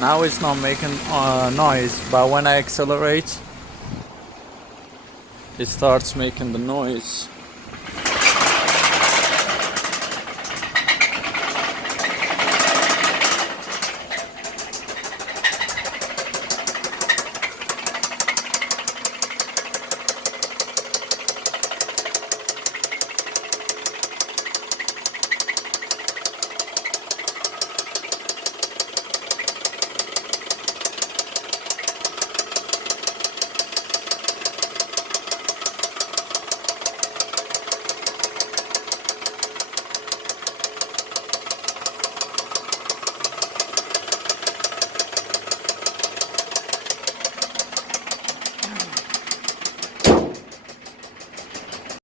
Now it's not making noise, but when I accelerate, it starts making the noise.